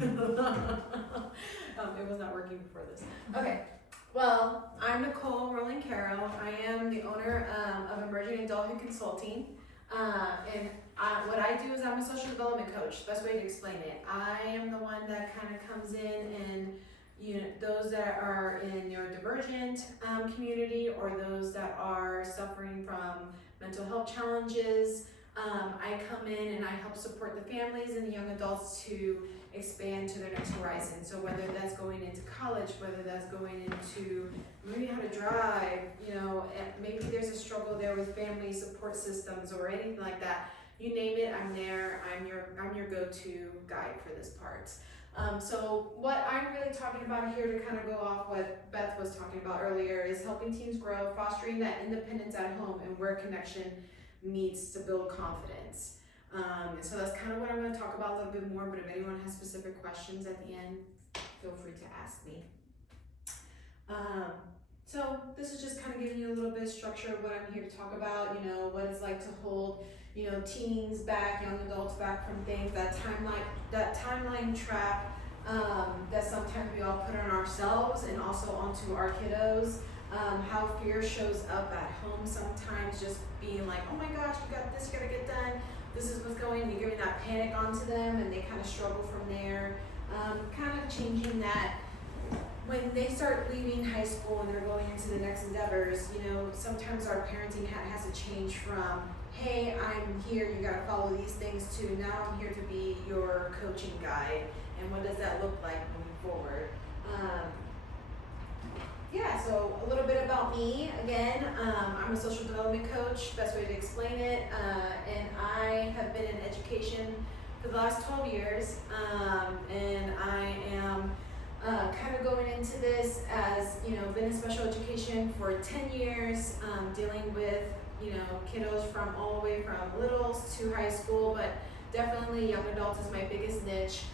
It was not working before this. Okay, well, I'm Nicole Rolon-Caro. I am the owner of Emerging Adulthood Consulting. What I do is I'm a social development coach. Best way to explain it. I am the one that kind of comes in and those that are in neurodivergent community or those that are suffering from mental health challenges. I come in and I help support the families and the young adults to expand to their next horizon. So whether that's going into college, whether that's going into learning how to drive, maybe there's a struggle there with family support systems or anything like that. You name it, I'm there. I'm your go-to guide for this part. So what I'm really talking about here to kind of go off what Beth was talking about earlier is helping teens grow, fostering that independence at home and where connection meets to build confidence. So that's kind of what I'm going to talk about a little bit more, but if anyone has specific questions at the end, feel free to ask me. So this is just kind of giving you a little bit of structure of what I'm here to talk about, what it's like to hold, teens back, young adults back from things, that timeline trap that sometimes we all put on ourselves and also onto our kiddos. How fear shows up at home sometimes, just being like, oh my gosh, you got this, you gotta get done, this is what's going, you're giving that panic onto them and they kind of struggle from there. Kind of changing that when they start leaving high school and they're going into the next endeavors, sometimes our parenting hat has to change from, hey, I'm here, you gotta follow these things, to now I'm here to be your coaching guide, and what does that look like moving forward? So a little bit about me. Again, I'm a social development coach, best way to explain it, and I have been in education for the last 12 years, and I am kind of going into this as, been in special education for 10 years, dealing with, kiddos from all the way from littles to high school, but definitely young adults is my biggest niche.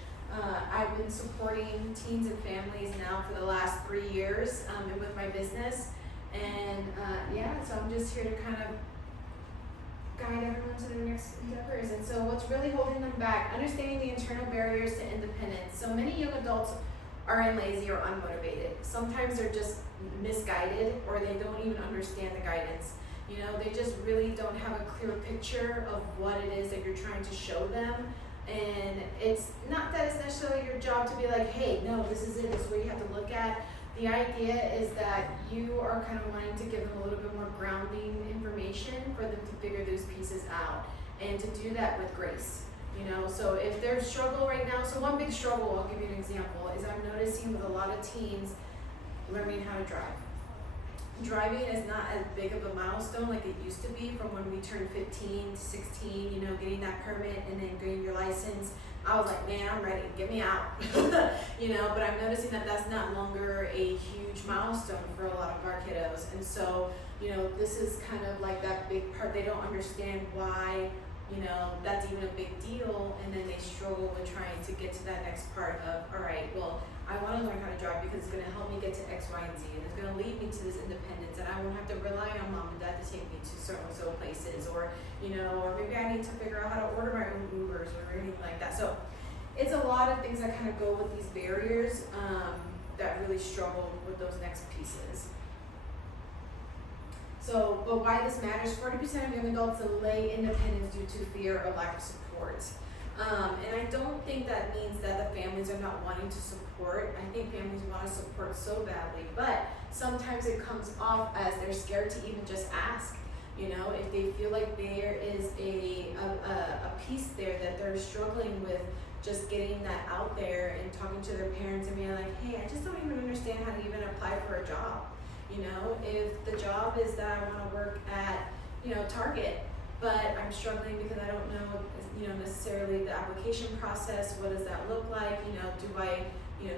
I've been supporting teens and families now for the last 3 years with my business, and so I'm just here to kind of guide everyone to their next endeavors. And so what's really holding them back? Understanding the internal barriers to independence. So many young adults are lazy or unmotivated. Sometimes they're just misguided or they don't even understand the guidance. They just really don't have a clear picture of what it is that you're trying to show them. And it's not that it's necessarily your job to be like, hey, no, this is it, this is what you have to look at. The idea is that you are kind of wanting to give them a little bit more grounding information for them to figure those pieces out, and to do that with grace. So if there's struggle right now, so one big struggle, I'll give you an example, is I'm noticing with a lot of teens learning how to drive. Driving is not as big of a milestone like it used to be from when we turned 15 to 16, getting that permit and then getting your license. I was like, man, I'm ready, get me out. But I'm noticing that that's not longer a huge milestone for a lot of our kiddos. And so, this is kind of like that big part. They don't understand why, that's even a big deal. And then they struggle with trying to get to that next part of, all right, well, I want to learn how to drive because it's going to help me get to X, Y, and Z, and it's going to lead me to this independence, and I won't have to rely on mom and dad to take me to certain places, or or maybe I need to figure out how to order my own Ubers or anything like that. So it's a lot of things that kind of go with these barriers that really struggle with those next pieces. So, but why this matters: 40% of young adults delay independence due to fear or lack of support. And I don't think that means that the families are not wanting to support. I think families want to support so badly, but sometimes it comes off as they're scared to even just ask. If they feel like there is a piece there that they're struggling with, just getting that out there and talking to their parents and being like, hey, I just don't even understand how to even apply for a job. If the job is that I want to work at, Target, but I'm struggling because I don't know, necessarily the application process. What does that look like? Do I,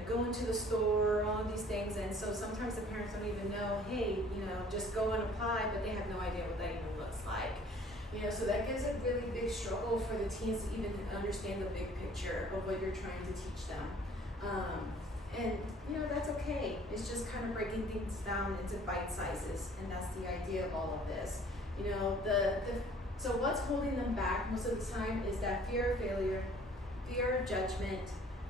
go into the store, all of these things. And so sometimes the parents don't even know, hey, just go and apply, but they have no idea what that even looks like. So that gives a really big struggle for the teens to even understand the big picture of what you're trying to teach them. And that's okay. It's just kind of breaking things down into bite sizes, and that's the idea of all of this. So what's holding them back most of the time is that fear of failure, fear of judgment,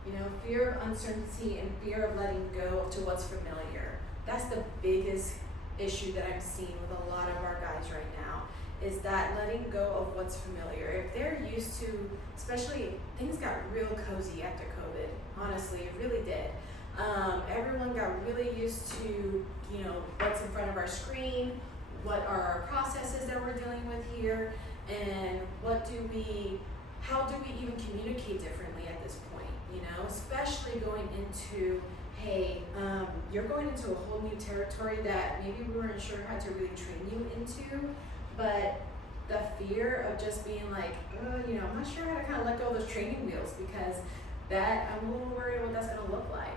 You know, fear of uncertainty and fear of letting go to what's familiar. That's the biggest issue that I'm seeing with a lot of our guys right now, is that letting go of what's familiar. If they're used to, especially things got real cozy after COVID, honestly, it really did. Everyone got really used to, you know, what's in front of our screen, what are our processes that we're dealing with here, and how do we even communicate differently at this point, you know, especially going into, hey, you're going into a whole new territory that maybe we weren't sure how to really train you into, but the fear of just being like, you know, I'm not sure how to kind of let go of those training wheels, because that, I'm a little worried what that's going to look like.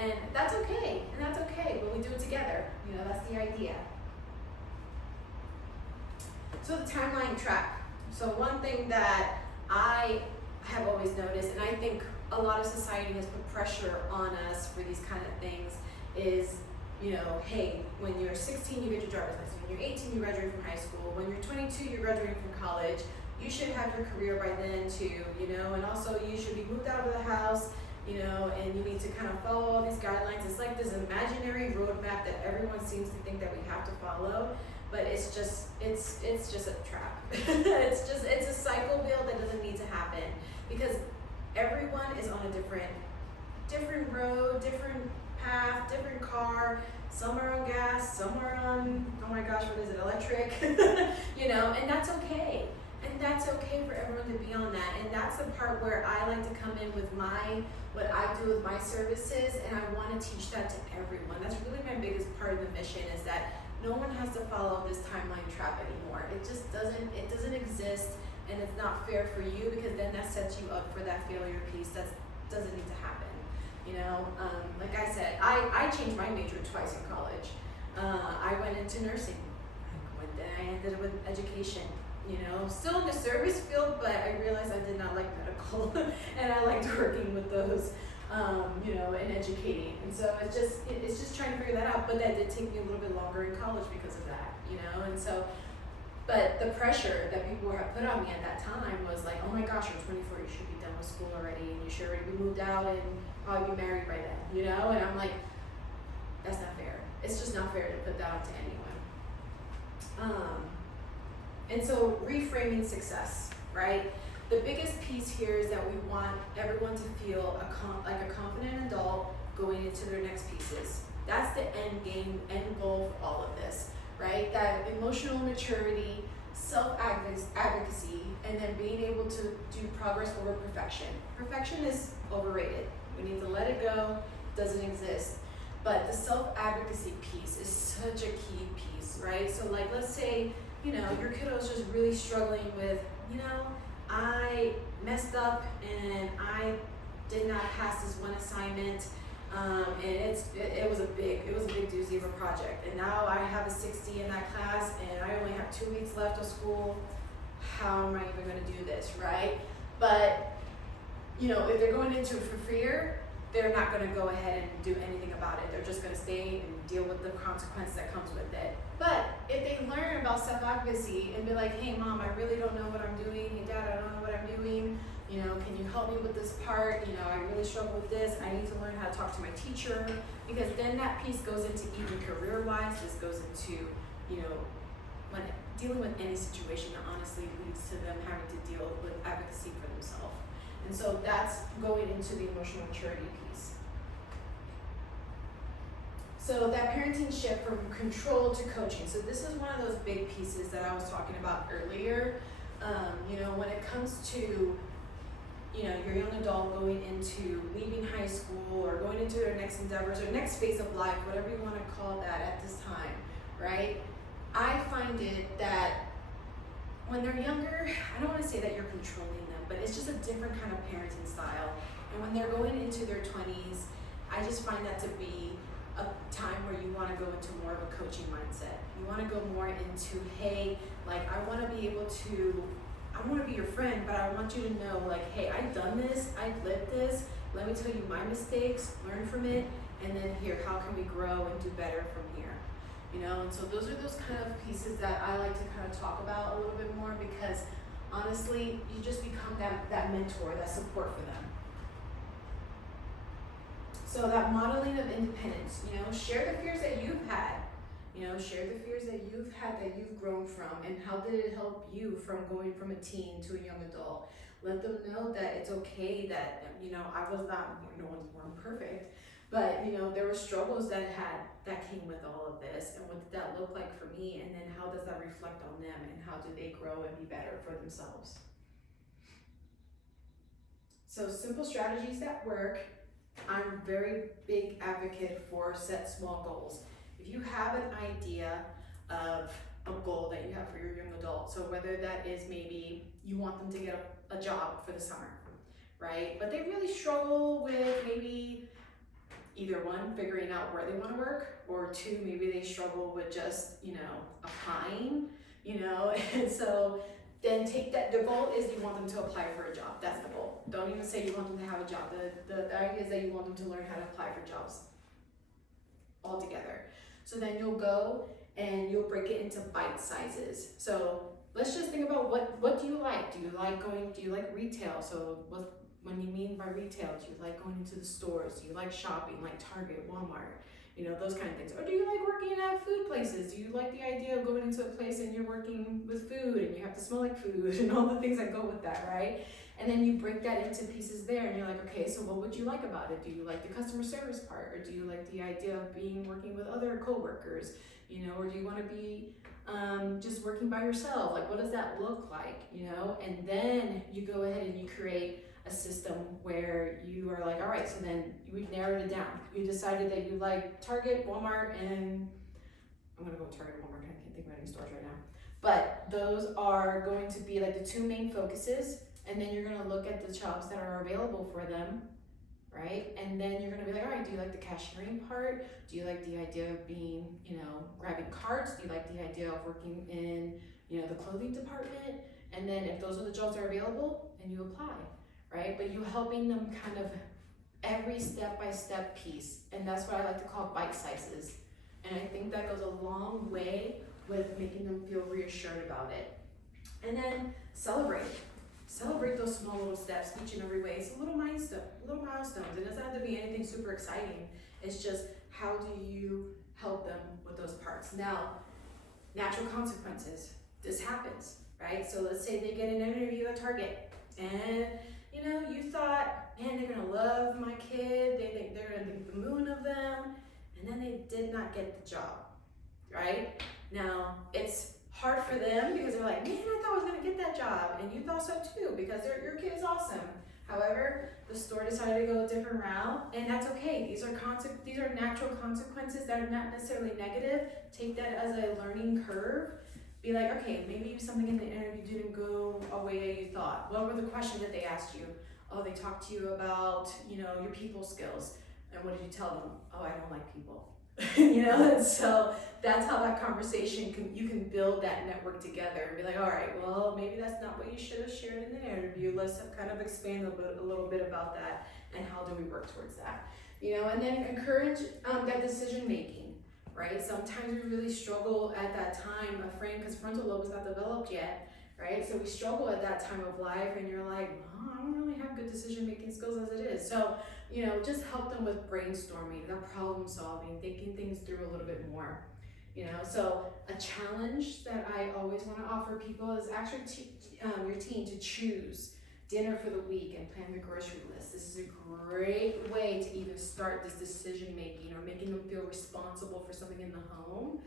And that's okay, but we do it together, you know, that's the idea. So the timeline trap. So one thing that I have always noticed, and I think a lot of society has put pressure on us for these kind of things, is, you know, hey, when you're 16, you get your driver's license. When you're 18, you graduate from high school. When you're 22, you're graduating from college. You should have your career by then too, you know, and also you should be moved out of the house, you know, and you need to kind of follow all these guidelines. It's like this imaginary roadmap that everyone seems to think that we have to follow, but it's just a trap. it's a cycle wheel that doesn't need to happen, because everyone is on a different road, different path, different car. Some are on gas, some are on, oh my gosh, what is it, electric? You know, and that's okay. And that's okay for everyone to be on that. And that's the part where I like to come in with what I do with my services, and I want to teach that to everyone. That's really my biggest part of the mission, is that no one has to follow this timeline trap anymore. It just doesn't exist, and it's not fair for you, because then that sets you up for that failure piece that doesn't need to happen. You know, like I said, I changed my major twice in college. I went into nursing, then I ended up with education. You know, still in the service field, but I realized I did not like medical, and I liked working with those, you know, and educating. And so it's just trying to figure that out. But that did take me a little bit longer in college because of that, you know. And so, but the pressure that people had put on me at that time was like, oh my gosh, you're 24, you should be done with school already, and you should already be moved out and probably be married by then, you know. And I'm like, that's not fair. It's just not fair to put that onto anyone. And so reframing success, right? The biggest piece here is that we want everyone to feel like a confident adult going into their next pieces. That's the end game, end goal for all of this, right? That emotional maturity, self-advocacy, and then being able to do progress over perfection. Perfection is overrated. We need to let it go. It doesn't exist. But the self-advocacy piece is such a key piece, right? So like, let's say, you know, your kiddo's just really struggling with, you know, I messed up and I did not pass this one assignment, and it was a big doozy of a project. And now I have a 60 in that class, and I only have 2 weeks left of school. How am I even going to do this, right? But you know, if they're going into it for fear, they're not going to go ahead and do anything about it. They're just going to stay and deal with the consequence that comes with it. But if they learn about self-advocacy and be like, hey mom, I really don't know what I'm doing. Hey dad, I don't know what I'm doing. You know, can you help me with this part? You know, I really struggle with this. I need to learn how to talk to my teacher, because then that piece goes into even career-wise, just goes into, you know, when dealing with any situation that honestly leads to them having to deal with advocacy for themselves. And so that's going into the emotional maturity piece. So that parenting shift from control to coaching. So this is one of those big pieces that I was talking about earlier. You know, when it comes to, you know, your young adult going into leaving high school or going into their next endeavors or next phase of life, whatever you want to call that at this time, right? I find it that when they're younger, I don't want to say that you're controlling them, but it's just a different kind of parenting style. And when they're going into their 20s, I just find that to be a time where you want to go into more of a coaching mindset. You want to go more into, hey, like I want to be your friend, but I want you to know, like, hey, I've done this, I've lived this, let me tell you my mistakes, learn from it, and then here, how can we grow and do better from here? You know, and so those are those kind of pieces that I like to kind of talk about a little bit more, because honestly, you just become that mentor, that support for them. So that modeling of independence, share the fears that you've had. Share the fears that you've had, that you've grown from, and how did it help you from going from a teen to a young adult. Let them know that it's okay, that, I was not, no one's born perfect, but, there were struggles that came with all of this, and what did that look like for me, and then how does that reflect on them, and how do they grow and be better for themselves. So simple strategies that work. I'm a very big advocate for set small goals. If you have an idea of a goal that you have for your young adult, so whether that is maybe you want them to get a job for the summer, right? But they really struggle with maybe either one, figuring out where they want to work, or two, maybe they struggle with just, applying, and so then take that, the goal is you want them to apply for a job. That's the goal. Don't even say you want them to have a job. The idea is that you want them to learn how to apply for jobs altogether. So then you'll go and you'll break it into bite sizes. So let's just think about what do you like? Do you like retail? So when you mean by retail, do you like going into the stores? Do you like shopping, like Target, Walmart? Those kind of things. Or do you like working at food places? Do you like the idea of going into a place and you're working with food and you have to smell like food and all the things that go with that, right? And then you break that into pieces there and you're like, okay, so what would you like about it? Do you like the customer service part? Or do you like the idea of working with other coworkers? Or do you want to be just working by yourself? Like, what does that look like? And then you go ahead and you create a system where you are like, all right, so then we've narrowed it down. You decided that you like Target, Walmart, and I'm gonna go with Target, Walmart, I can't think of any stores right now. But those are going to be like the two main focuses, and then you're gonna look at the jobs that are available for them, right? And then you're gonna be like, all right, do you like the cashiering part? Do you like the idea of being, grabbing carts? Do you like the idea of working in, the clothing department? And then if those are the jobs that are available, then you apply. Right? But you helping them kind of every step-by-step piece. And that's what I like to call bite sizes. And I think that goes a long way with making them feel reassured about it. And then celebrate. Celebrate those small little steps each and every way. It's a little milestones. It doesn't have to be anything super exciting. It's just, how do you help them with those parts? Now, natural consequences. This happens, right? So let's say they get an interview at Target, and you thought, man, they're gonna love my kid, they're gonna think the moon of them, and then they did not get the job, right? Now, it's hard for them because they're like, man, I thought I was gonna get that job, and you thought so too, because your kid is awesome. However, the store decided to go a different route, and that's okay. These are natural consequences that are not necessarily negative. Take that as a learning curve. Be like, okay, maybe something in the interview didn't go a way you thought. What were the questions that they asked you? Oh, they talked to you about, your people skills. And what did you tell them? Oh, I don't like people. And so that's how that conversation you can build that network together and be like, all right, well, maybe that's not what you should have shared in the interview. Let's kind of expand a little bit about that, and how do we work towards that? And then encourage that decision making. Right? Sometimes we really struggle at that time of frame, because frontal lobe is not developed yet, right? So we struggle at that time of life, and you're like, oh, I don't really have good decision-making skills as it is. So, just help them with brainstorming, the problem solving, thinking things through a little bit more. So a challenge that I always want to offer people is actually your teen to choose dinner for the week and plan the grocery list. This is a great way to even start this decision making, or making them feel responsible for something in the home.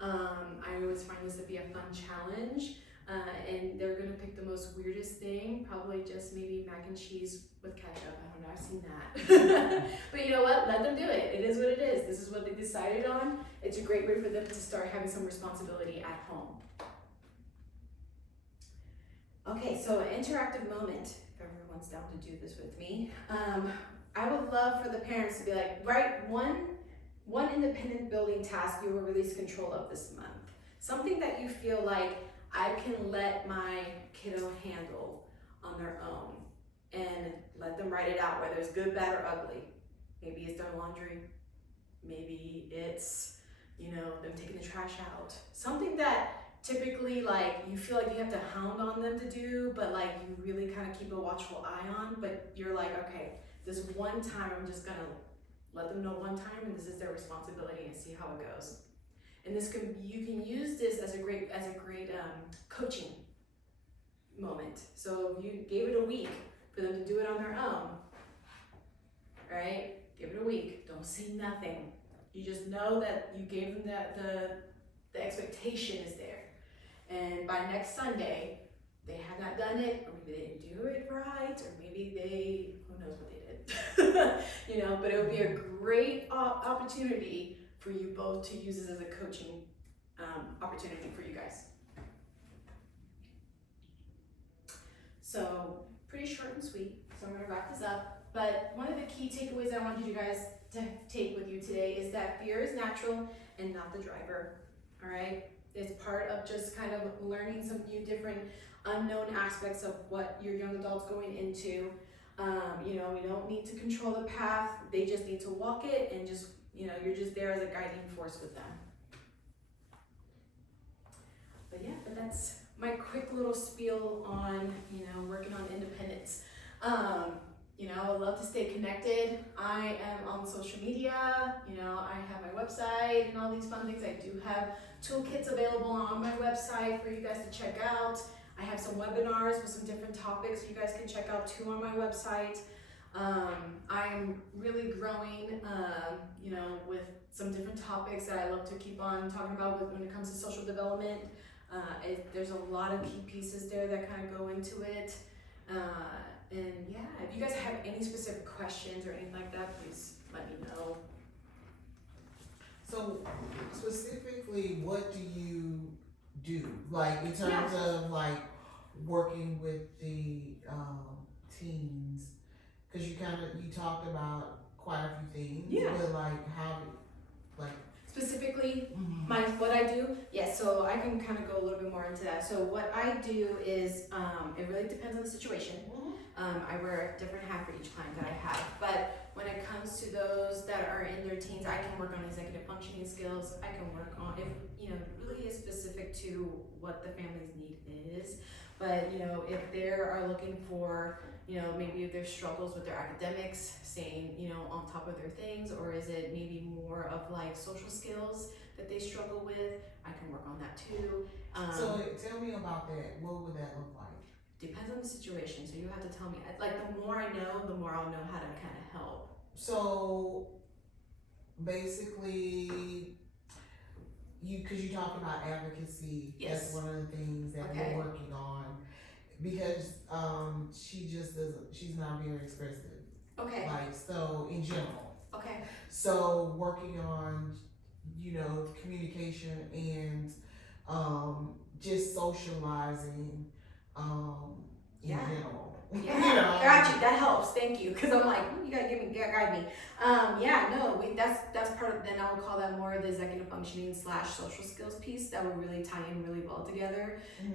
I always find this to be a fun challenge, and they're gonna pick the most weirdest thing, probably just maybe mac and cheese with ketchup. I don't know, I've seen that. But you know what? Let them do it. It is what it is. This is what they decided on. It's a great way for them to start having some responsibility at home. Okay, so an interactive moment, if everyone's down to do this with me. I would love for the parents to be like, write one independent building task you will release control of this month. Something that you feel like I can let my kiddo handle on their own, and let them write it out, whether it's good, bad, or ugly. Maybe it's their laundry. Maybe it's, them taking the trash out. Something that typically, like, you feel like you have to hound on them to do, but like you really kind of keep a watchful eye on, but you're like, okay, this one time I'm just gonna let them know one time, and this is their responsibility, and see how it goes. And you can use this as a great coaching moment. So if you gave it a week for them to do it on their own, right? Give it a week. Don't say nothing. You just know that you gave them that the expectation is there. And by next Sunday, they have not done it, or maybe they didn't do it right, or maybe who knows what they did. But it would be a great opportunity for you both to use this as a coaching opportunity for you guys. So pretty short and sweet, so I'm gonna wrap this up. But one of the key takeaways I want you guys to take with you today is that fear is natural and not the driver, all right? It's part of just kind of learning some new different unknown aspects of what your young adult's going into. We don't need to control the path. They just need to walk it, and just, you're just there as a guiding force with them. But that's my quick little spiel on, working on independence. I love to stay connected. I am on social media, I have my website and all these fun things. I do have toolkits available on my website for you guys to check out. I have some webinars with some different topics you guys can check out too on my website. I'm really growing, with some different topics that I love to keep on talking about when it comes to social development. There's a lot of key pieces there that kind of go into it. And yeah, if you guys have any specific questions or anything like that, please let me know. So specifically, what do you do? Like in terms of like working with the teens? Because you talked about quite a few things. Yeah. But like how, like specifically, what I do, yes. So I can kind of go a little bit more into that. So what I do is, it really depends on the situation. I wear a different hat for each client that I have, but when it comes to those that are in their teens, I can work on executive functioning skills. I can work on, if it really is specific to what the family's need is. But if they are looking for, maybe if there's struggles with their academics, staying on top of their things, or is it maybe more of like social skills that they struggle with, I can work on that too. So tell me about that. What would that look like? Depends on the situation, so you have to tell me. Like, the more I know, the more I'll know how to kind of help. So basically, because you talked about advocacy, yes. That's one of the things that we're working on, because she's not very expressive. Okay. Like, so in general. Okay. So working on, communication and just socializing in general. Yeah, got you. That helps. Thank you. Because I'm like, you gotta guide me. That's part of. Then I would call that more of the executive functioning / social skills piece that would really tie in really well together. We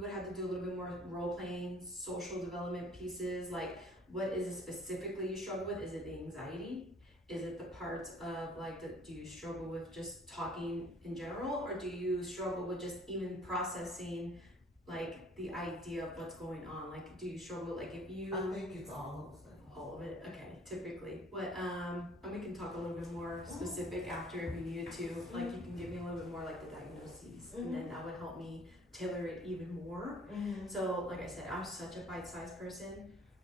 would have to do a little bit more role playing, social development pieces. Like, what is it specifically you struggle with? Is it the anxiety? Is it the parts of do you struggle with just talking in general, or do you struggle with just even processing the idea of what's going on? Do you struggle if you? I think it's all of those things. All of it, okay. Typically, what and we can talk a little bit more specific after if you needed to. You can give me a little bit more the diagnoses, and then that would help me tailor it even more. So, like I said, I'm such a bite-sized person.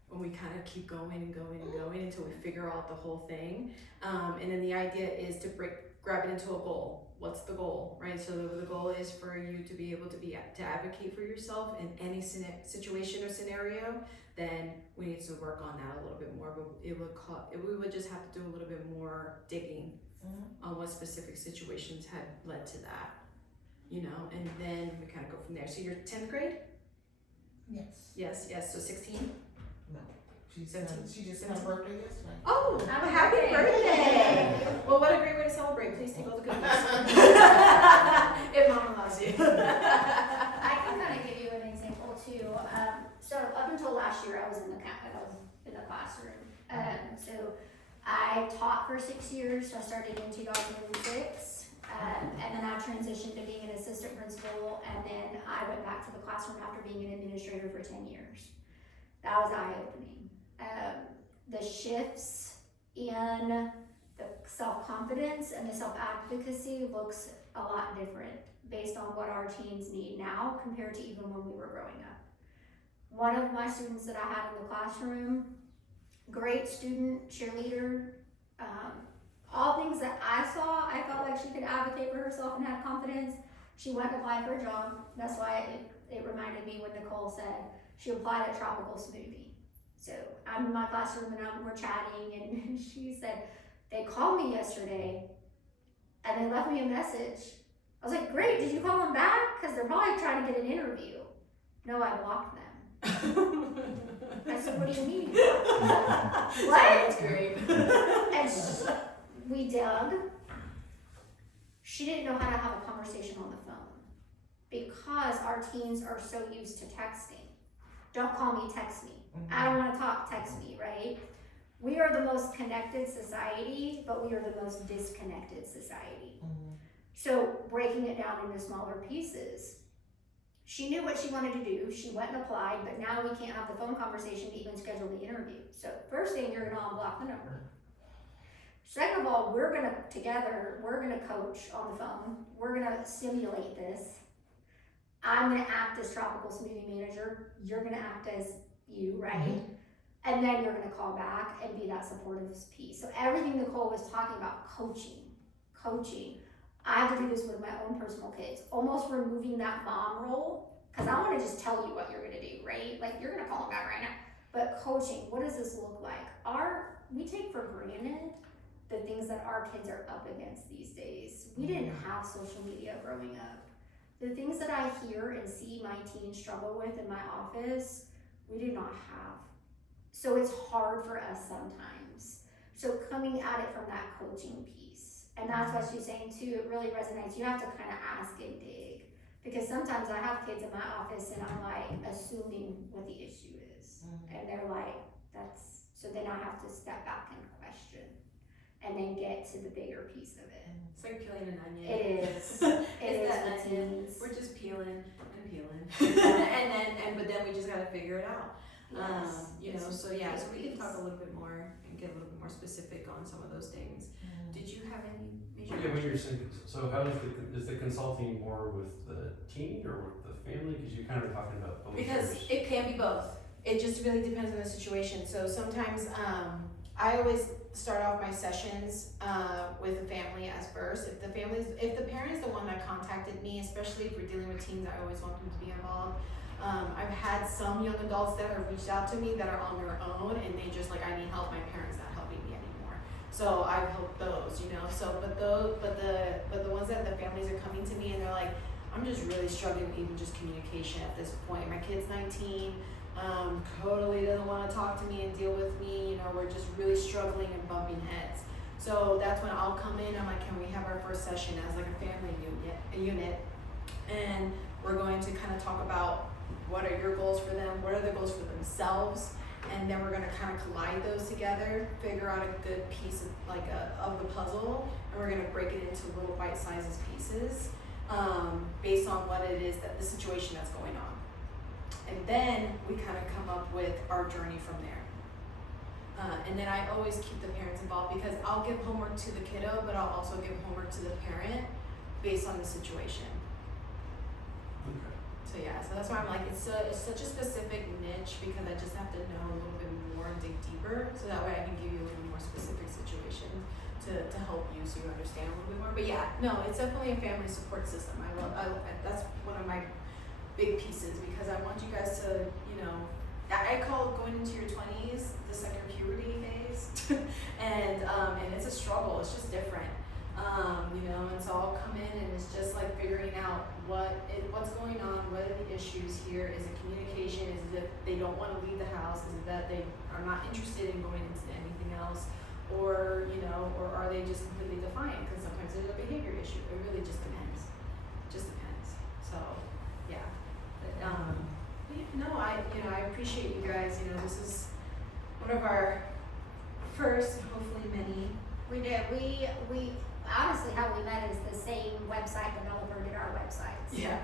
When we kind of keep going and going and going until we figure out the whole thing, and then the idea is to grab it into a goal. What's the goal, right? So the goal is for you to be able to advocate for yourself in any situation or scenario. Then we need to work on that a little bit more. But we would just have to do a little bit more digging on what specific situations had led to that, and then we kind of go from there. So you're 10th grade? Yes. Yes. So 16? No. She just had her birthday yesterday. Oh, happy birthday! Well, what a great way to celebrate. Please take all the goodies. If mom allows you. I can kind of give you an example too. So up until last year, I was in the classroom. So I taught for 6 years. So I started in 2006, and then I transitioned to being an assistant principal, and then I went back to the classroom after being an administrator for 10 years. That was eye-opening. The shifts and the self-confidence and the self-advocacy looks a lot different based on what our teens need now compared to even when we were growing up. One of my students that I had in the classroom, great student, cheerleader, all things that I saw, I felt like she could advocate for herself and have confidence. She went to apply for a job. That's why it reminded me when Nicole said she applied at Tropical Smoothie. So I'm in my classroom and we're chatting, and she said, they called me yesterday and they left me a message. I was like, great, did you call them back? Because they're probably trying to get an interview. No, I blocked them. I said, what do you mean? What? That's great. And we dug. She didn't know how to have a conversation on the phone because our teens are so used to texting. Don't call me, text me. I don't want to talk, text me, right? We are the most connected society, but we are the most disconnected society. So breaking it down into smaller pieces. She knew what she wanted to do. She went and applied, but now we can't have the phone conversation to even schedule the interview. So first thing, you're gonna unblock the number. Second of all, we're gonna coach on the phone. We're gonna simulate this. I'm gonna act as Tropical Smoothie Manager. You're gonna act as you, right? And then you're gonna call back and be that supportive piece. So everything Nicole was talking about, coaching. I have to do this with my own personal kids, almost removing that mom role, because I want to just tell you what you're gonna do, right? Like, you're gonna call them back right now. But coaching, what does this look like? We take for granted the things that our kids are up against these days. We didn't have social media growing up. The things that I hear and see my teens struggle with in my office, we did not have. So it's hard for us sometimes. So coming at it from that coaching piece. And that's what she's saying too, it really resonates. You have to kind of ask and dig. Because sometimes I have kids in my office and I'm like assuming what the issue is. And they're like, so then I have to step back and question. And then get to the bigger piece of it. It's like peeling an onion. It is. It's that with onion. teens. We're just peeling but then we just gotta figure it out. Yes. So we can talk a little bit more and get a little bit more specific on some of those things. Did you have any major? Yeah, when you're saying, so how is the consulting more with the teen or with the family? Because you kind of talking about both. Because it can be both. It just really depends on the situation. So sometimes I always start off my sessions with the family as first. If the parent is the one that contacted me, especially if we're dealing with teens, I always want them to be involved. I've had some young adults that have reached out to me that are on their own and they just like, I need help, my parents not helping me anymore. So I've helped those, So but the ones that the families are coming to me and they're like, I'm just really struggling with even just communication at this point. My kid's 19, totally doesn't want to talk to me and deal with me, we're just really struggling and bumping heads. So that's when I'll come in, I'm like, can we have our first session as like a family unit? And we're going to kind of talk about what are your goals for them, what are the goals for themselves, and then we're going to kind of collide those together, figure out a good piece of the puzzle, and we're going to break it into little bite-sized pieces based on what it is that the situation that's going on. And then we kind of come up with our journey from there. And then I always keep the parents involved because I'll give homework to the kiddo, but I'll also give homework to the parent based on the situation. Okay. So that's why I'm like, it's such a specific niche because I just have to know a little bit more and dig deeper so that way I can give you a little more specific situation to help you so you understand a little bit more. But it's definitely a family support system. That's one of my big pieces because I want you guys to, I call going into your 20s the second puberty phase, and it's a struggle. It's just different, And so I'll come in and it's just like figuring out what's going on. What are the issues here? Is it communication? Is it that they don't want to leave the house? Is it that they are not interested in going into anything else? Or or are they just completely defiant? Because sometimes there's a behavior issue. It really just depends. So, yeah. I appreciate you guys. This is one of our first, hopefully many. We did. We honestly, how we met is the same website developer did our websites. Yeah.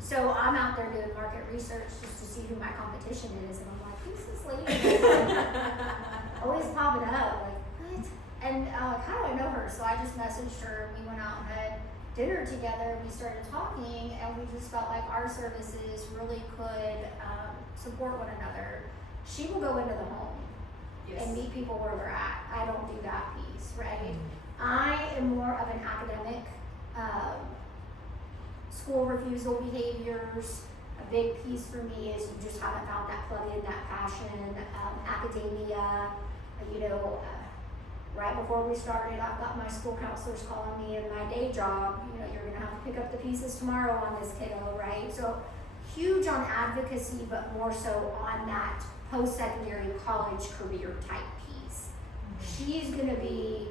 So I'm out there doing market research just to see who my competition is, and I'm like, who's this lady? Always popping up, like, what? And how do I know her? So I just messaged her. We went out and had dinner together. We started talking, and we just felt like our services really could support one another. She will go into the home and meet people where they're at. I don't do that piece, right? I am more of an academic, school refusal behaviors. A big piece for me is you just haven't found that plug in, that passion. Academia, right before we started, I've got my school counselors calling me in my day job, you're gonna have to pick up the pieces tomorrow on this kiddo, right? So huge on advocacy, but more so on that post-secondary college career type piece. She's gonna be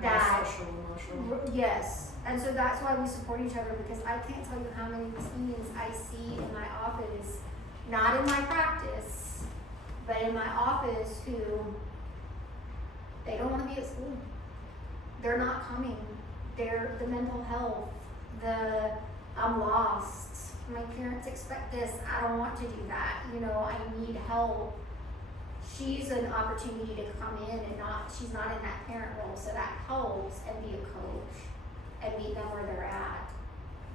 that social, emotional. Yes, and so that's why we support each other, because I can't tell you how many teens I see in my office, not in my practice, but in my office, who they don't want to be at school. They're not coming. They're the mental health, I'm lost. My parents expect this. I don't want to do that. I need help. She's an opportunity to come in and she's not in that parent role, so that helps, and be a coach and meet them where they're at.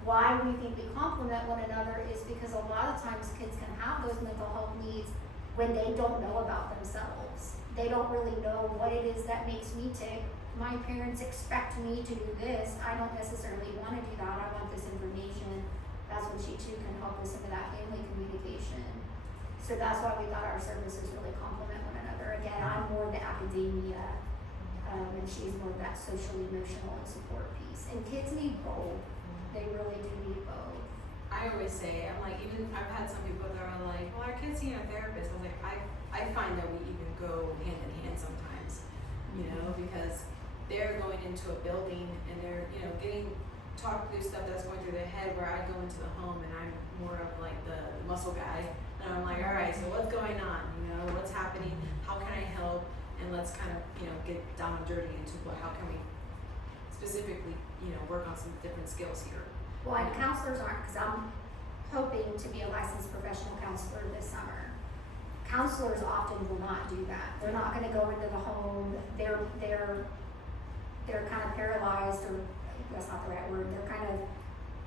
Why we think we complement one another is because a lot of times kids can have those mental health needs when they don't know about themselves. They don't really know what it is that makes me tick. My parents expect me to do this. I don't necessarily want to do that. I want this information. That's when she too can help with some of that family communication. So that's why we thought our services really complement one another. Again, I'm more the academia, and she's more of that social, emotional, and support piece. And kids need both. They really do need both. I always say, I'm like, even I've had some people that are like, well, our kids need a therapist. I was like, I find that we even go hand in hand sometimes, because they're going into a building and they're, getting talked through stuff that's going through their head, where I go into the home and I'm more of like the muscle guy. And I'm like, all right, so what's going on? What's happening? How can I help? And let's kind of, get down and dirty into how can we specifically, work on some different skills here. Well, and counselors aren't, because I'm hoping to be a licensed professional counselor this summer. Counselors often will not do that. They're not going to go into the home. They're kind of paralyzed, or that's not the right word. They're kind of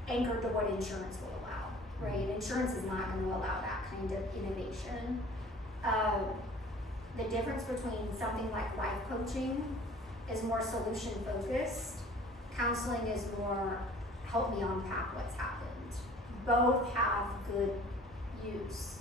anchored to what insurance will allow, right? Insurance is not going to allow that kind of innovation. The difference between something like life coaching is more solution focused. Counseling is more help me unpack what's happened. Both have good use.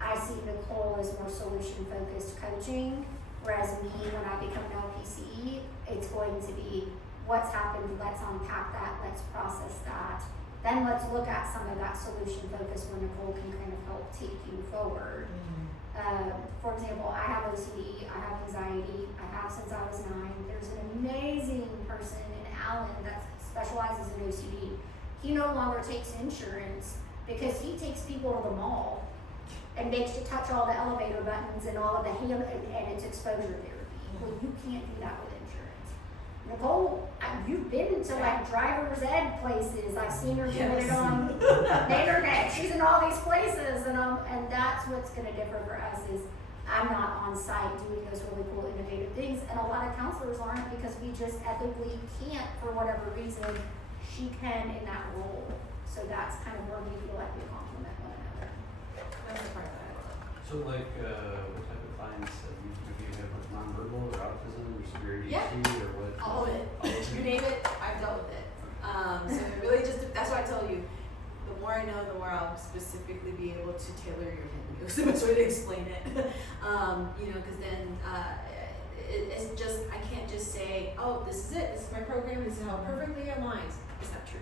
I see Nicole as more solution focused coaching, whereas me, when I become an LPC, it's going to be what's happened, let's unpack that, let's process that. Then let's look at some of that solution focus where Nicole can kind of help take you forward. For example, I have OCD, I have anxiety, I have since I was 9. There's an amazing person in Allen that specializes in OCD. He no longer takes insurance because he takes people to the mall and makes you touch all the elevator buttons and all of the hand, and it's exposure therapy. Well, you can't do that with insurance. Nicole, you've been to like driver's ed places. I've seen her doing it on the internet. She's in all these places, and that's what's going to differ for us is I'm not on site doing those really cool, innovative things, and a lot of counselors aren't because we just ethically can't for whatever reason. She can in that role, so that's kind of where we feel like we complement one another. That's the part that I love. So what type of clients have you had with nonverbal or autism or severe ADHD Yeah. or what? All of it. You name it, I've dealt with it. So it really just, that's why I tell you, the more I know, the more I'll specifically be able to tailor your menu. It's the best way to explain it. Because then it's just, I can't just say, oh, this is it, this is my program, this is how it perfectly aligns. It's not true.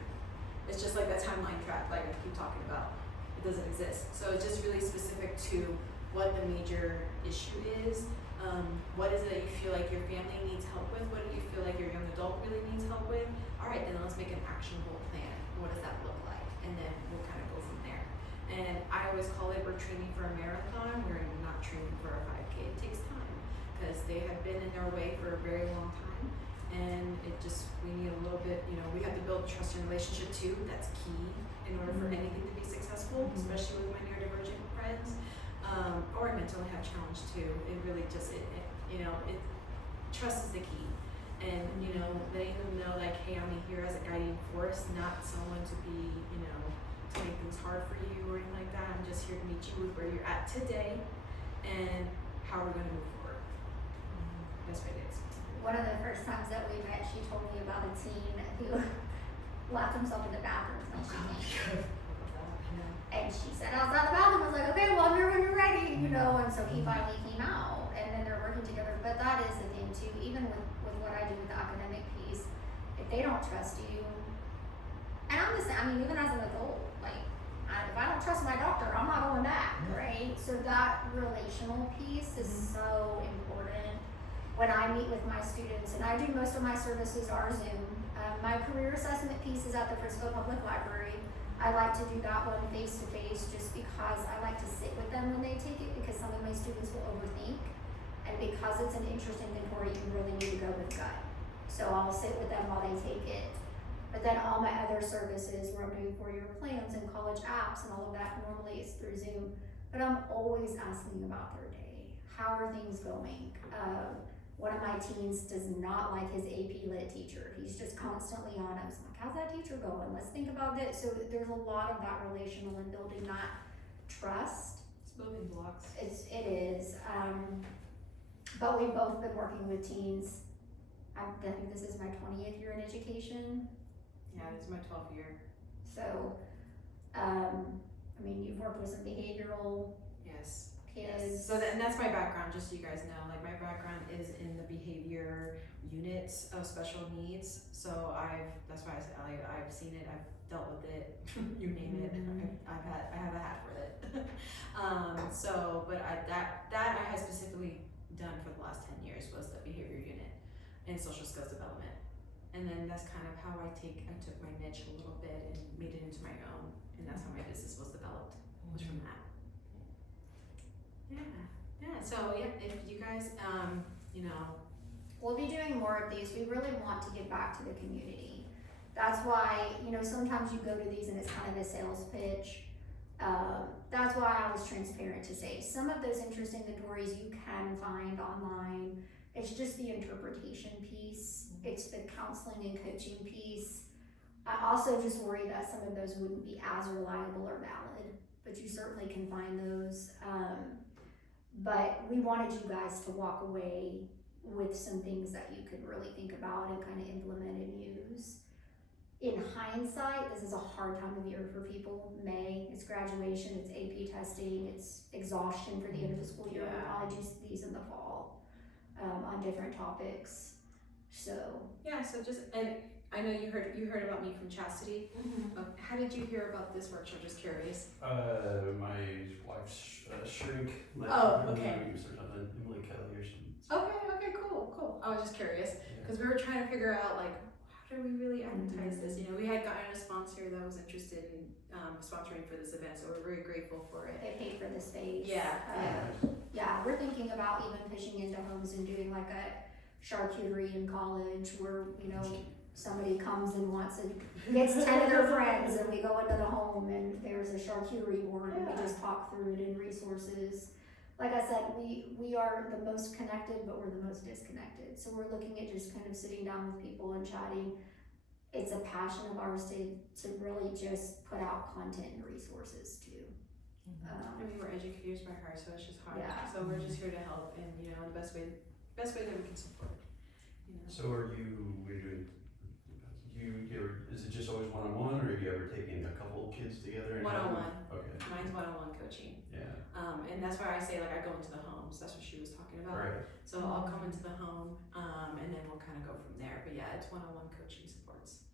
It's just like that timeline track, like I keep talking about. It doesn't exist. So it's just really specific to what the major issue is. What is it that you feel like your family needs help with? What do you feel like your young adult really needs help with? All right, then let's make an actionable plan. What does that look like? And then we'll kind of go from there. And I always call it, we're training for a marathon. We're not training for a 5K. It takes time because they have been in their way for a very long time. And we need a little bit, we have to build trust and relationship too. That's key in order for anything to be successful, especially with my neurodivergent friends. Or mentally have challenge too. It really just, trust is the key. And, you know, letting them know, like, hey, I'm here as a guiding force, not someone to be, you know, to make things hard for you or anything like that. I'm just here to meet you with where you're at today and how we're gonna move forward. That's what it is. One of the first times that we met, she told me about a teen who locked himself in the bathroom when she came. And she said, I was out the bathroom. I was like, okay, well, I'm here when you're ready, you know. And so he finally came out, and then they're working together. But that is the thing too. Even with what I do with the academic piece, if they don't trust you, and I'm the same. I mean, even as an adult, like, if I don't trust my doctor, I'm not going back, right? So that relational piece is so important. When I meet with my students, and I do most of my services are Zoom. My career assessment piece is at the Frisco Public Library. I like to do that one face to face just because I like to sit with them when they take it, because some of my students will overthink, and because it's an interest inventory, you really need to go with gut. So I'll sit with them while they take it. But then all my other services where I'm doing 4-year plans and college apps and all of that normally is through Zoom. But I'm always asking about their day. How are things going? One of my teens does not like his AP Lit teacher. He's just constantly on him. So I'm like, how's that teacher going? Let's think about it. So there's a lot of that relational and building that trust. It's building blocks. It is. But we've both been working with teens. I think this is my 20th year in education. Yeah, this is my 12th year. So, I mean, you've worked with some behavioral Yes. kids. So and that's my background, just so you guys know. Like, my background is in the behavior units of special needs. So that's why I said I've seen it, I've dealt with it, you name it. I have a hat for it. That I had specifically done for the last 10 years was the behavior unit and social skills development. And then that's kind of how I took my niche a little bit and made it into my own, and that's how my business was developed, was from that. Yeah, so yeah, if you guys, you know. We'll be doing more of these. We really want to give back to the community. That's why, you know, sometimes you go to these and it's kind of a sales pitch. That's why I was transparent to say some of those interest inventories you can find online. It's just the interpretation piece. It's the counseling and coaching piece. I also just worry that some of those wouldn't be as reliable or valid, but you certainly can find those. But we wanted you guys to walk away with some things that you could really think about and kind of implement and use. In hindsight, this is a hard time of year for people. May, it's graduation, it's AP testing, it's exhaustion for the end of the school year. We'll probably do these in the fall on different topics. So yeah, so just, and I know you heard about me from Chastity. How did you hear about this workshop? Just curious. My wife's shrink. Oh, okay. Emily Kelly or something. Okay, cool. I was just curious because we were trying to figure out, like, how do we really advertise this? You know, we had gotten a sponsor that was interested in sponsoring for this event, so we're very grateful for it. they paid for the space. Yeah. We're thinking about even pushing into homes and doing like a charcuterie in college where, you know, somebody comes and gets 10 of their friends, and we go into the home and there's a charcuterie board and we just talk through it and resources. Like I said, we are the most connected, but we're the most disconnected. So we're looking at just kind of sitting down with people and chatting. It's a passion of ours to really just put out content and resources too. I mean, we're educators by heart, so it's just hard. Yeah. So we're just here to help, and you know, the best way that we can support. You know. So we're doing, is it just always one-on-one, or have you ever taken a couple of kids together? One-on-one. Okay. Mine's one-on-one coaching. Yeah. And that's why I say, like, I go into the homes. That's what she was talking about. Right. So I'll come into the home, and then we'll kind of go from there. But yeah, it's one-on-one coaching supports.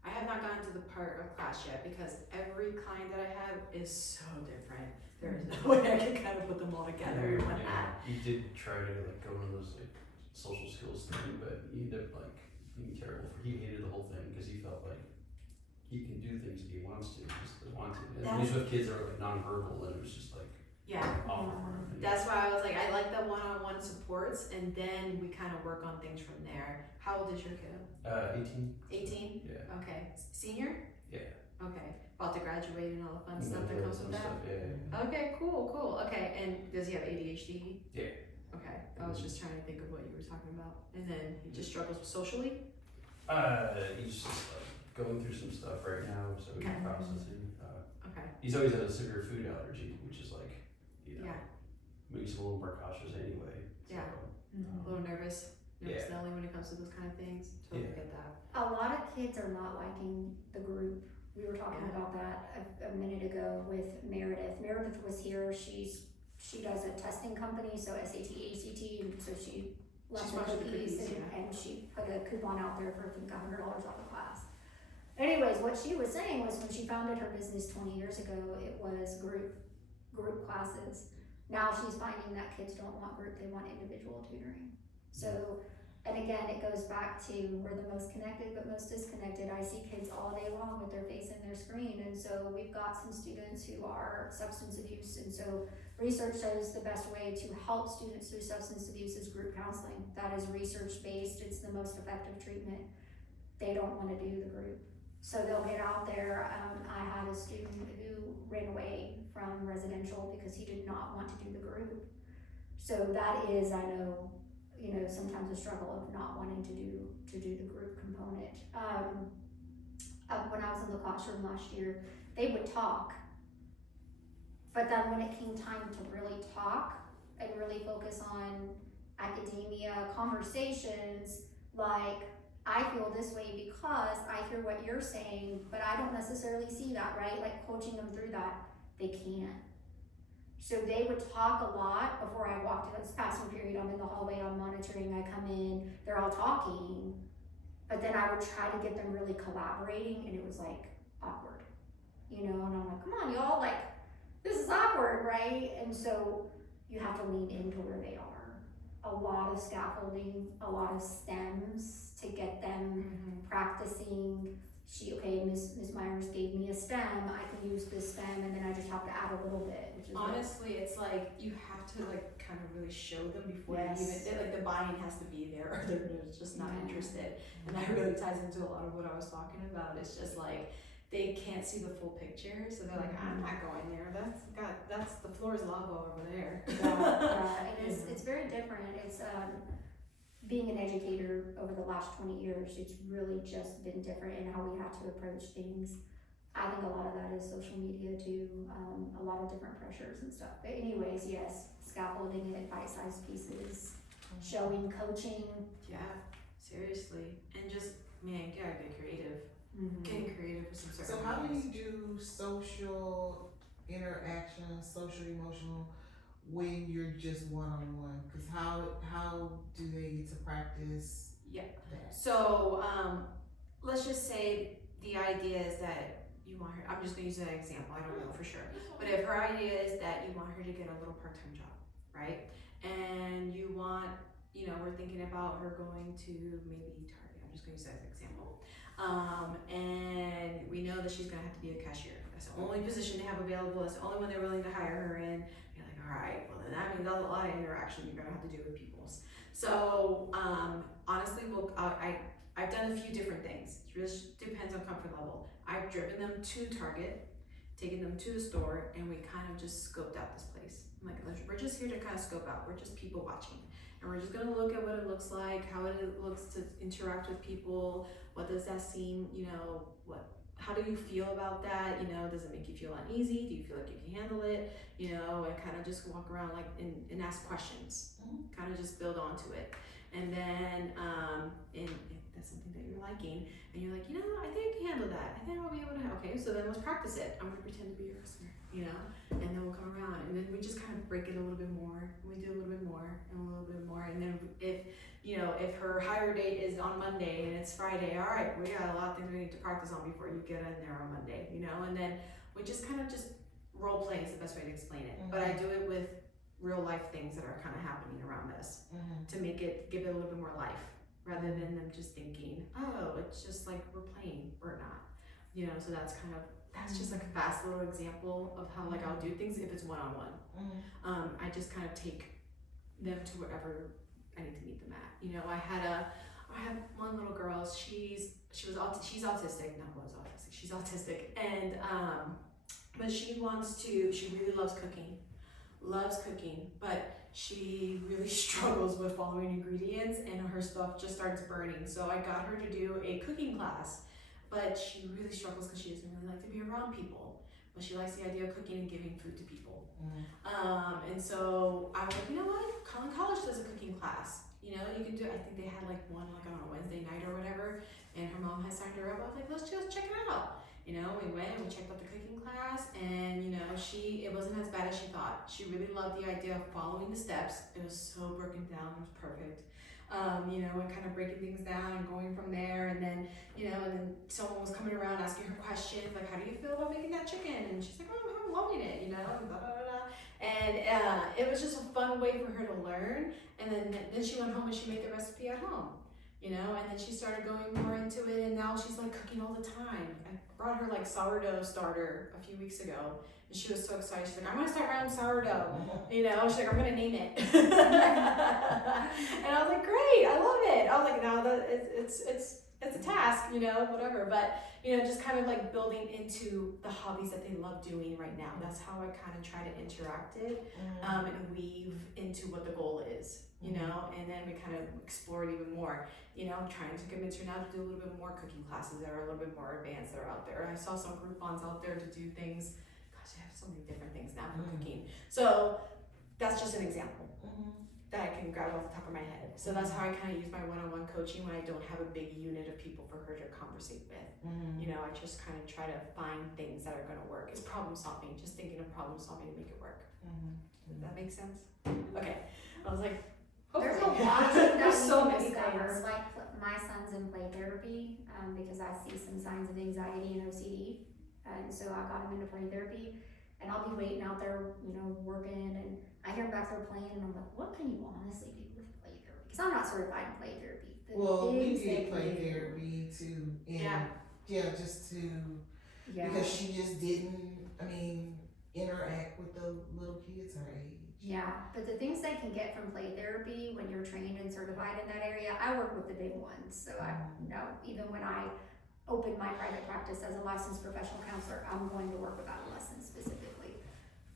I have not gotten to the part of class yet because every client that I have is so different. There is no way I can kind of put them all together in one hat. You did try to like go into those like social skills thing, but he ended up like being terrible. He hated the whole thing because he felt like he can do things if he wants to, he just doesn't want to. And he's with kids that are like nonverbal, and it was just like awful for him. That's why I was like, I like the one-on-one supports, and then we kind of work on things from there. How old is your kiddo? 18. 18? Yeah. Okay. Senior? Yeah. Okay. About to graduate and all the fun stuff that comes with that? Yeah. Okay, cool. Okay, and does he have ADHD? Yeah. Okay, I was just trying to think of what you were talking about. And then he just struggles socially? He's just going through some stuff right now, so he's Okay. processing. Okay, He's always had a severe food allergy, which is like, yeah, makes him a little more cautious anyway. Yeah. a little nervous. Nervous Nelly when it comes to those kind of things. Totally get that. A lot of kids are not liking the group. We were talking about that a minute ago with Meredith. Meredith was here. She does a testing company, so SAT, ACT, and so she left the cookies and she put a coupon out there for I think $100 off the class. Anyways, what she was saying was when she founded her business 20 years ago, it was group classes. Now she's finding that kids don't want group, they want individual tutoring. So, and again, it goes back to we're the most connected but most disconnected. I see kids all day long with their face in their screen, and so we've got some students who are substance abuse, and so research shows the best way to help students through substance abuse is group counseling. That is research based, it's the most effective treatment. They don't want to do the group. So they'll get out there. I had a student who ran away from residential because he did not want to do the group. So that is, I know, sometimes a struggle of not wanting to do the group component. When I was in the classroom last year, they would talk, but then when it came time to really talk and really focus on academia conversations, like, I feel this way because I hear what you're saying, but I don't necessarily see that, right? Like coaching them through that, they can't. So they would talk a lot before I walked in this passing period. I'm in the hallway, I'm monitoring, I come in, they're all talking, but then I would try to get them really collaborating and it was like awkward, and I'm like, come on y'all, like, this is awkward, right? And so you have to lean into where they are. A lot of scaffolding, a lot of stems to get them practicing. Ms. Myers gave me a stem, I can use this stem, and then I just have to add a little bit, which is Honestly, it's like you have to like kind of really show them before you even, like the buy-in has to be there or they're just not interested. And that really ties into a lot of what I was talking about. It's just like they can't see the full picture, so they're like, I'm not going there. That's the floor is lava over there. Yeah, and it's very different. It's being an educator over the last 20 years, it's really just been different in how we have to approach things. I think a lot of that is social media too, a lot of different pressures and stuff. But anyways, yes, scaffolding it, bite-sized pieces, showing, coaching. Yeah, seriously. And just, man, you gotta get creative. Getting creative with some certain So how do things. you do social interaction, social emotional, when you're just one-on-one? Because how do they get to practice that? So, let's just say the idea is that you want her, I'm just gonna use that example, I don't know for sure. But if her idea is that you want her to get a little part-time job, right? And you want, we're thinking about her going to maybe Target, I'm just gonna use that as an example. And we know that she's gonna have to be a cashier. That's the only position they have available, that's the only one they're willing to hire her in. You're like, all right, well then that means a lot of interaction you're gonna have to do with people. So, honestly, I've done a few different things. It really depends on comfort level. I've driven them to Target, taken them to the store, and we kind of just scoped out this place. I'm like, we're just here to kind of scope out. We're just people watching. And we're just gonna look at what it looks like, how it looks to interact with people. What does that seem, how do you feel about that? Does it make you feel uneasy? Do you feel like you can handle it? And kind of just walk around and ask questions, kind of just build onto it. And then, if that's something that you're liking, and you're like, I think I can handle that. I think I'll be able to, okay, so then let's practice it. I'm gonna pretend to be your customer, and then we'll come around, and then we just kind of break it a little bit more, and we do a little bit more, and a little bit more, and then if her hire date is on Monday and it's Friday, all right, we got a lot of things we need to practice on before you get in there on Monday, and then we just kind of just role play is the best way to explain it. But I do it with real life things that are kind of happening around us to give it a little bit more life, rather than them just thinking, oh, it's just like we're playing or not, so that's just like a fast little example of how like I'll do things if it's one-on-one. I just kind of take them to wherever I need to meet them at. I had one little girl, she's autistic, she's autistic, and but she really loves cooking, loves cooking, but she really struggles with following ingredients and her stuff just starts burning. So I got her to do a cooking class, but she really struggles because she doesn't really like to be around people. But she likes the idea of cooking and giving food to people. And so I was like, you know what? Cullen College does a cooking class. You know, you can do, I think they had like one like on a Wednesday night or whatever, and her mom had signed her up. I was like, let's just check it out. You know, we went and we checked out the cooking class, and you know, it wasn't as bad as she thought. She really loved the idea of following the steps. It was so broken down, it was perfect. You know, and kind of breaking things down and going from there, and then, you know, and then someone was coming around asking her questions, like, how do you feel about making that chicken? And she's like, oh, I'm loving it, you know, and blah, blah, blah, blah. And it was just a fun way for her to learn, and then she went home and she made the recipe at home. You know, and then she started going more into it, and now she's like cooking all the time. I brought her like sourdough starter a few weeks ago, and she was so excited. She's like, I want to start my own sourdough. You know, she's like, I'm gonna name it. And I was like, great, I love it. I was like, no, it's a task, you know, whatever. But you know, just kind of like building into the hobbies that they love doing right now. That's how I kind of try to interact it, and weave into what the goal is. You know, and then we kind of explore it even more. You know, I'm trying to convince her now to do a little bit more cooking classes that are a little bit more advanced that are out there. I saw some Groupons out there to do things. Gosh, I have so many different things now for cooking. So that's just an example that I can grab off the top of my head. So that's how I kind of use my one-on-one coaching when I don't have a big unit of people for her to conversate with. You know, I just kind of try to find things that are going to work. It's problem solving, just thinking of problem solving to make it work. Does that make sense? Okay. I was like, There's a lot that There's we so can many discover. things. Like my son's in play therapy because I see some signs of anxiety and OCD, and so I got him into play therapy. And I'll be waiting out there, you know, working, and I hear him back there playing, and I'm like, what can you honestly do with play therapy? Because I'm not certified in play therapy. Well, we things they did play do. therapy too, and just to Yeah. because she just didn't, interact with the little kids her age. Yeah, but the things they can get from play therapy when you're trained and certified in that area, I work with the big ones. So I know even when I open my private practice as a licensed professional counselor, I'm going to work with adolescents specifically.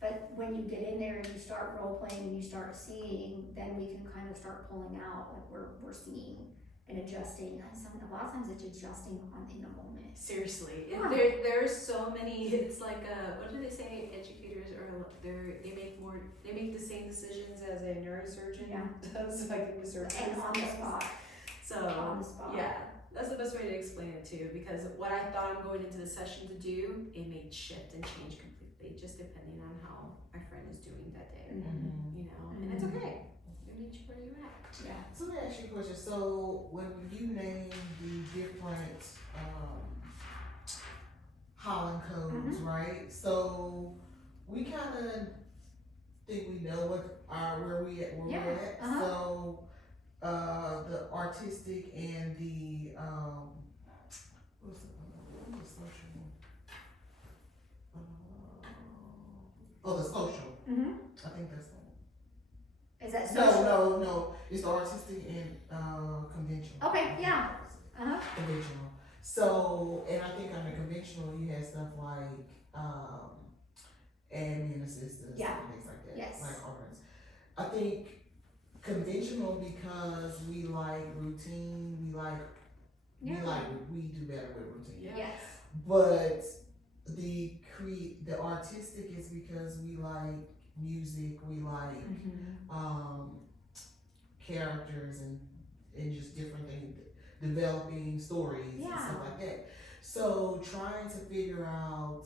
But when you get in there and you start role playing and you start seeing, then we can kind of start pulling out like we're seeing and adjusting. And a lot of times it's adjusting in the moment. seriously, Yeah. there's so many. It's like what do they say? Educators are they make the same decisions as a neurosurgeon does, like in the surgery. And on the spot. So On the spot. yeah, that's the best way to explain it too. Because what I thought I'm going into the session to do, it may shift and change completely, just depending on how my friend is doing that day. You know, and it's okay. It meets you where you're at. Yeah. So let me ask you a question. So when you name the different Holland codes, right? So we kind of think we know where we at. So the artistic and the what's the social one? The social. I think that's the one. Is that social? No. It's the artistic and conventional. Okay, yeah. Conventional. So, and I think on the conventional you had stuff like admin assistants and things like that. Yes. Like artists. I think conventional because we like routine, we do better with routine. Yeah. Yes. But the artistic is because we like music, we like characters and just different things, developing stories and stuff like that. So trying to figure out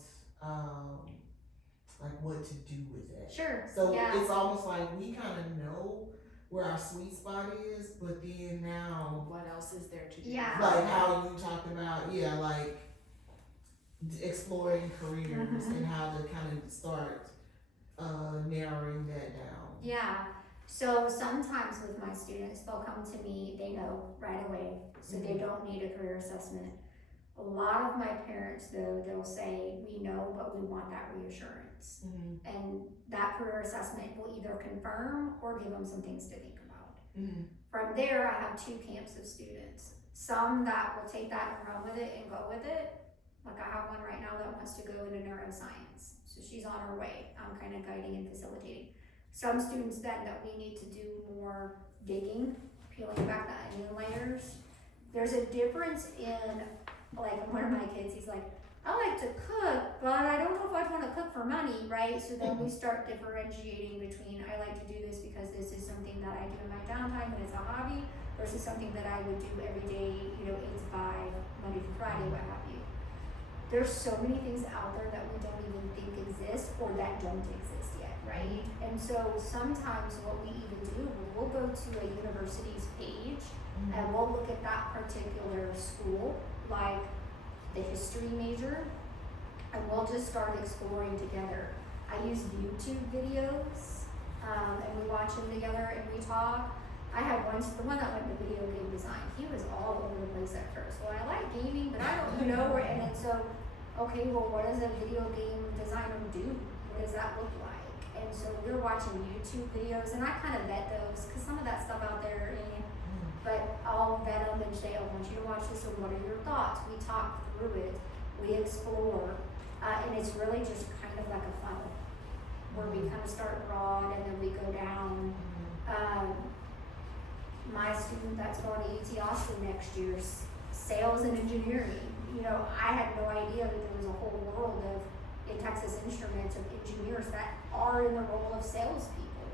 like what to do with that. Sure. So it's almost like we kind of know where our sweet spot is, but then now What else is there to do? Yeah. like how you talked about, like exploring careers and how to kind of start narrowing that down. Yeah. So sometimes with my students, they'll come to me, they know right away, so they don't need a career assessment. A lot of my parents though, they'll say, we know, but we want that reassurance. And that career assessment will either confirm or give them some things to think about. From there, I have two camps of students. Some that will take that and run with it and go with it. Like I have one right now that wants to go into neuroscience. So she's on her way. I'm kind of guiding and facilitating. Some students then that we need to do more digging, peeling back the onion layers. There's a difference in, like, one of my kids, he's like, I like to cook, but I don't know if I'd wanna cook for money, right? So then we start differentiating between, I like to do this because this is something that I do in my downtime and it's a hobby, versus something that I would do every day, 8 to 5, Monday through Friday, what have you. There's so many things out there that we don't even think exist or that don't exist yet, right? And so sometimes what we even do, we'll go to a university's page and we'll look at that particular school, like the history major, and we'll just start exploring together. I use YouTube videos, and we watch them together and we talk. I had the one that went to video game design, he was all over the place at first. Well, I like gaming, but I don't know where, and then so, okay, well, what does a video game designer do? What does that look like? And so we're watching YouTube videos, and I kind of vet those, cause some of that stuff out there, but I'll vet them and say, I want you to watch this, and what are your thoughts? We talk through it, we explore, and it's really just kind of like a funnel, where we kind of start broad and then we go down. My student that's going to UT Austin next year, sales and engineering, I had no idea that there was a whole world in Texas Instruments of engineers that are in the role of salespeople.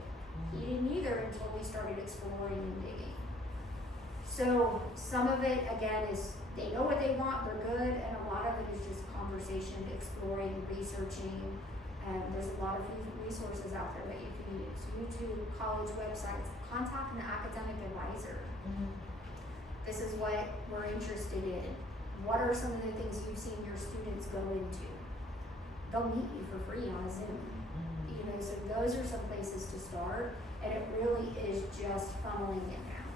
He didn't either until we started exploring and digging. So some of it, again, is they know what they want, they're good, and a lot of it is just conversation, exploring, researching, and there's a lot of resources out there that you can use. YouTube, college websites, contact an academic advisor. This is what we're interested in. What are some of the things you've seen your students go into? They'll meet you for free on Zoom. So those are some places to start, and it really is just funneling it down.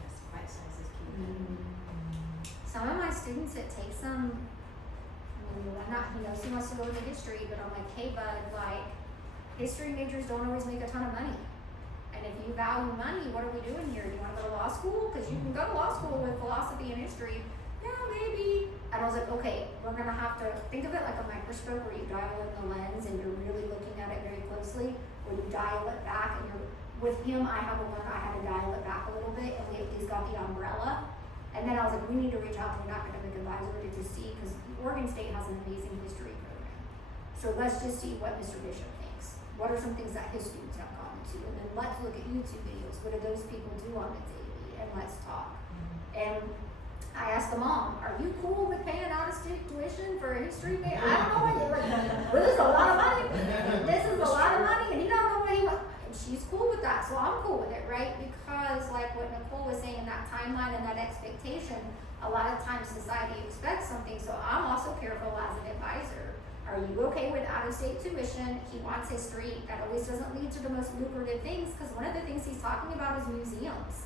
Yes, bite size is key. Some of my students, it takes them, he wants to go into history, but I'm like, hey bud, like, history majors don't always make a ton of money. And if you value money, what are we doing here? Do you wanna go to law school? Cause you can go to law school with philosophy and history. Yeah, maybe. And I was like, okay, we're gonna have to think of it like a microscope where you dial in the lens and you're really looking at it very closely, or you dial it back and with him, I had to dial it back a little bit, and we at least got the umbrella. And then I was like, we need to reach out to an academic advisor to just see, because Oregon State has an amazing history program. So let's just see what Mr. Bishop thinks. What are some things that his students have gone to? And then let's look at YouTube videos. What do those people do on the daily? And let's talk. And I asked the mom, are you cool with paying out-of-state tuition for a history major? I don't know what you're like, well, this is a lot of money. This is a lot of money, and you don't know what he wants. And she's cool with that, so I'm cool with it, right? Because like what Nicole was saying, in that timeline and that expectation, a lot of times society expects something, so I'm also careful as an advisor. Are you okay with out-of-state tuition? He wants history. That always doesn't lead to the most lucrative things, because one of the things he's talking about is museums.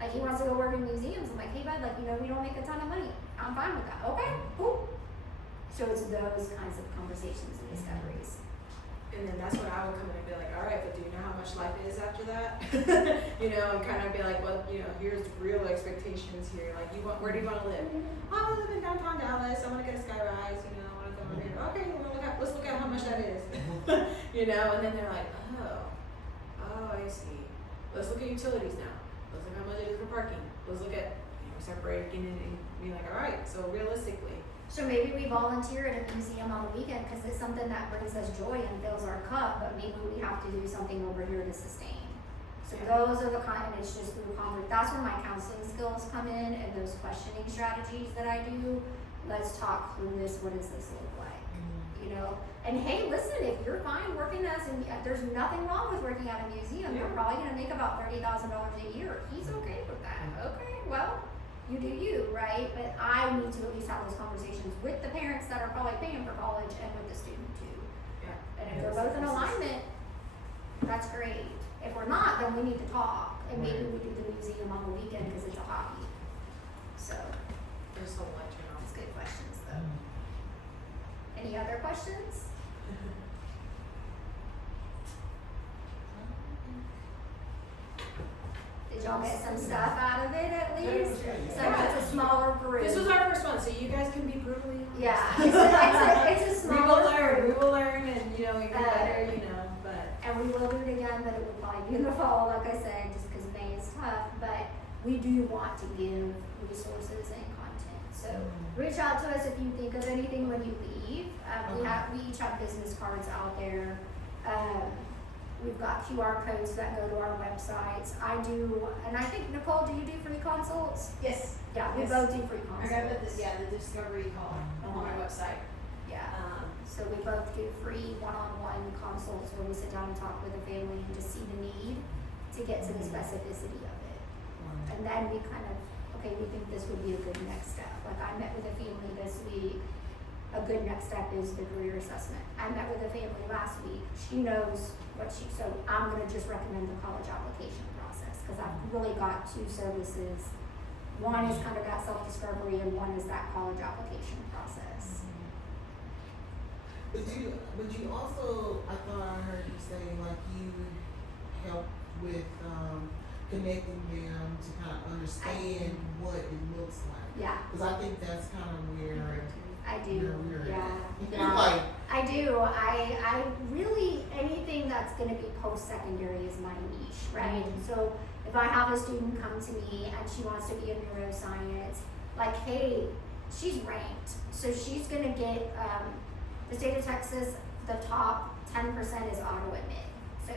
Like, he wants to go work in museums. I'm like, hey bud, like, we don't make a ton of money. I'm fine with that. Okay, cool. So it's those kinds of conversations and discoveries. And then that's when I would come in and be like, all right, but do you know how much life is after that? And kind of be like, well, here's real expectations here. Like, where do you want to live? Oh, I want to live in downtown Dallas. I want to get a skyrise. I want to go over here. Okay, well, let's look at how much that is. And then they're like, oh, I see. Let's look at utilities now. Let's look at how much it is for parking. Let's look at, start breaking it and be like, all right, so realistically. So maybe we volunteer at a museum on the weekend because it's something that brings us joy and fills our cup, but maybe we have to do something over here to sustain. So those are the kind, and it's just through that's where my counseling skills come in, and those questioning strategies that I do. Let's talk through this. What does this look like? And hey, listen, if you're fine working there's nothing wrong with working at a museum. You're probably gonna make about $30,000 a year. He's okay with that. Okay, well, you do you, right? But I need to at least have those conversations with the parents that are probably paying for college and with the student too. Yeah. And if they're both in alignment, that's great. If we're not, then we need to talk, and maybe we do the museum on the weekend because it's a hobby. So There's so much, it's good questions though. Any other questions? Did did y'all get some stuff out of it at least? So Yeah. it's a smaller group. This was our first one, so you guys can be brutally honest. Yeah, it's a We will smaller learn, group. we will learn and, you know, we get better, you know, but. And we will do it again, but it would probably be in the fall, like I said, just because May is tough. But we do want to give resources and content. So reach out to us if you think of anything when you leave. We each have business cards out there. We've got QR codes that go to our websites. I do, and I think, Nicole, do you do free consults? Yes. Yeah, we Yes. both do free I consults. got the discovery call on our website. Yeah. So we both do free one-on-one consults where we sit down and talk with the family and just see the need to get to the specificity of it. And then we kind of, okay, we think this would be a good next step. Like I met with a family this week. A good next step is the career assessment. I met with a family last week. She knows so I'm gonna just recommend the college application process because I've really got two services. One is kind of that self-discovery and one is that college application process. But you also, I thought I heard you say like you help with connecting them to kind of understand what it looks like. Yeah, Because I think that's kind of where I do. you're Yeah. like, I do. I really, anything that's gonna be post-secondary is my niche, right? So if I have a student come to me and she wants to be in neuroscience, like, hey, she's ranked. So she's gonna get, the state of Texas, the top 10% is auto admit. So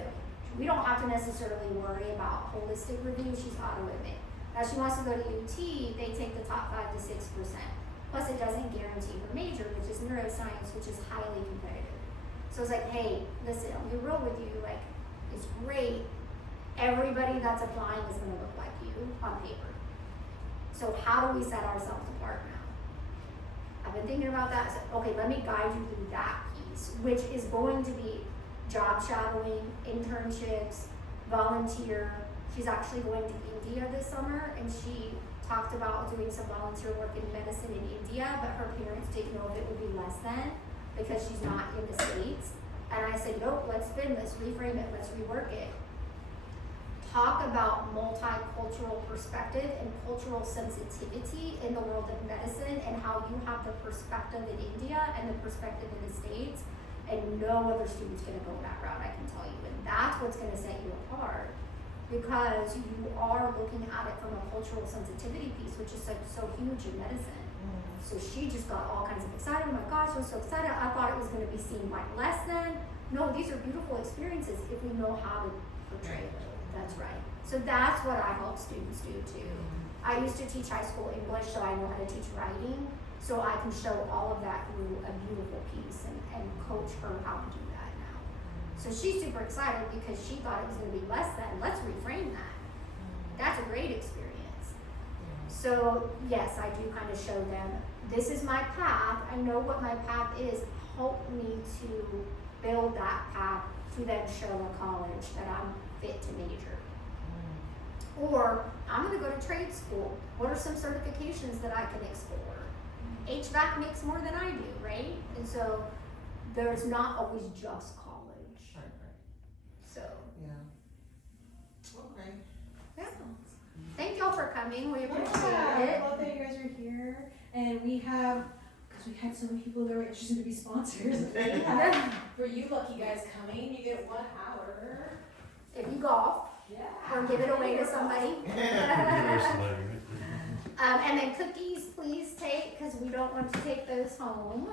we don't have to necessarily worry about holistic review, she's auto admit. Now she wants to go to UT, they take the top 5 to 6%. Plus it doesn't guarantee her major, which is neuroscience, which is highly competitive. So it's like, hey, listen, I'll be real with you, like, it's great. Everybody that's applying is gonna look like you on paper. So how do we set ourselves apart now? I've been thinking about that. So, okay, let me guide you through that piece, which is going to be job shadowing, internships, volunteer. She's actually going to India this summer, and she talked about doing some volunteer work in medicine in India, but her parents didn't know if it would be less than because she's not in the States. And I said, nope, let's spin this, reframe it, let's rework it. Talk about multicultural perspective and cultural sensitivity in the world of medicine and how you have the perspective in India and the perspective in the States, and no other student's gonna go that route, I can tell you. And that's what's gonna set you apart because you are looking at it from a cultural sensitivity piece, which is like so huge in medicine. So she just got all kinds of excited. Oh my gosh, I was so excited. I thought it was gonna be seen like less than. No, these are beautiful experiences if we know how to portray them. That's right. So that's what I help students do too. I used to teach high school English, so I know how to teach writing. So I can show all of that through a beautiful piece and coach her how to do that now. So she's super excited because she thought it was gonna be less than. Let's reframe that. That's a great experience. So yes, I do kind of show them, this is my path. I know what my path is. Help me to build that path to then show a college that I'm fit to major. Or I'm gonna go to trade school. What are some certifications that I can explore? HVAC makes more than I do, right? And so there's not always just college. Right. So Yeah. Okay. yeah. Thank y'all for coming. We appreciate Yeah, it. I love that you guys are here, and we have, because we had so many people that were interested to be sponsors. We have, for you lucky guys coming, you get 1 hour. If you golf, Yeah. or give it away to somebody. There's somebody, right? And then cookies, please take, because we don't want to take those home.